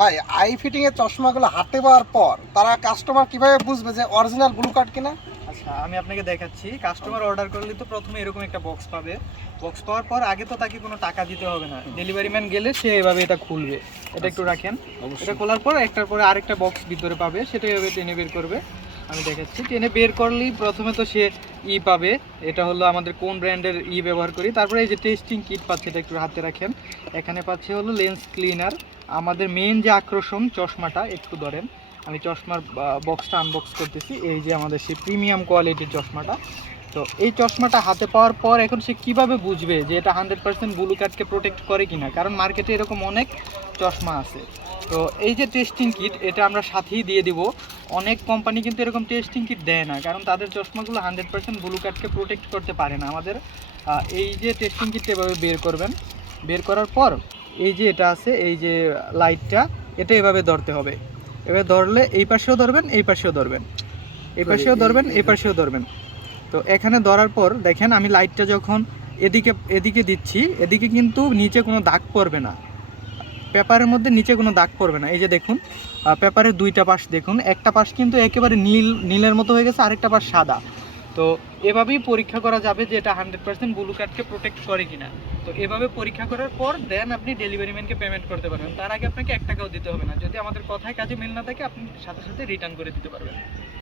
ভাই I fitting এর চশমাগুলো হাতে পাওয়ার পর তারা কাস্টমার কীভাবে বুঝবে যে অরিজিনাল ব্লু কার্ড কিনা? আচ্ছা আমি আপনাকে দেখাচ্ছি। কাস্টমার অর্ডার করলে তো প্রথমে এরকম একটা বক্স পাবে। বক্স পাওয়ার পর আগে তো তাকে কোনো টাকা দিতে হবে না। ডেলিভারি ম্যান গেলে সে এভাবে এটা খুলবে। এটা একটু রাখেন। এটা খোলার পর একটার পরে আরেকটা বক্স ভিতরে পাবে। সেটা এভাবে টেনে বের করবে। আমি দেখাচ্ছি টেনে বের করলেই প্রথমে তো সে ই পাবে। এটা হলো আমাদের কোন ব্র্যান্ডের ই ব্যবহার করি। তারপরে এই যে টেস্টিং কিট পাচ্ছে, এটা একটু হাতে রাখেন। এখানে পাচ্ছে হলো লেন্স ক্লিনার আমাদের মেন যে আকর্ষণ চশমাটা, একটু ধরেন। আমি চশমার বক্সটা আনবক্স করতেছি। এই যে আমাদের সেই প্রিমিয়াম কোয়ালিটির চশমাটা। তো এই চশমাটা হাতে পাওয়ার পর এখন সে কীভাবে বুঝবে যে এটা হান্ড্রেড পার্সেন্ট ব্লু কার্ডকে প্রোটেক্ট করে কিনা? কারণ মার্কেটে এরকম অনেক চশমা আছে। তো এই যে টেস্টিং কিট এটা আমরা সাথেই দিয়ে দিব। অনেক কোম্পানি কিন্তু এরকম টেস্টিং কিট দেয় না কারণ তাদের চশমাগুলো হান্ড্রেড পার্সেন্ট ব্লু কার্ডকে প্রোটেক্ট করতে পারে না। আমাদের এই যে টেস্টিং কিটটা এভাবে বের করবেন বের করার পর এই যে এটা আছে এই যে লাইটটা এটা এভাবে ধরতে হবে। এভাবে ধরলে এই পাশেও ধরবেন এই পাশেও ধরবেন। এই পাশেও ধরবেন এই পাশেও ধরবেন। তো এখানে ধরার পর দেখেন আমি লাইটটা যখন এদিকে এদিকে দিচ্ছি, এদিকে কিন্তু নিচে কোনো দাগ পড়বে না। পেপারের মধ্যে নিচে কোনো দাগ পড়বে না। এই যে দেখুন পেপারের দুইটা পাশ দেখুন, একটা পাশ কিন্তু একেবারে নীল, নীলের মতো হয়ে গেছে, আরেকটা পাশ সাদা। তো এভাবেই পরীক্ষা করা যাবে যে এটা হান্ড্রেড পার্সেন্ট ব্লু কার্ডকে প্রোটেক্ট করে কিনা। তো এভাবে পরীক্ষা করার পর দেন আপনি ডেলিভারি ম্যানকে পেমেন্ট করতে পারবেন। তার আগে আপনাকে এক টাকাও দিতে হবে না। যদি আমাদের কথায় কাজে মিল না থাকে, আপনি সাথে সাথে রিটার্ন করে দিতে পারবেন।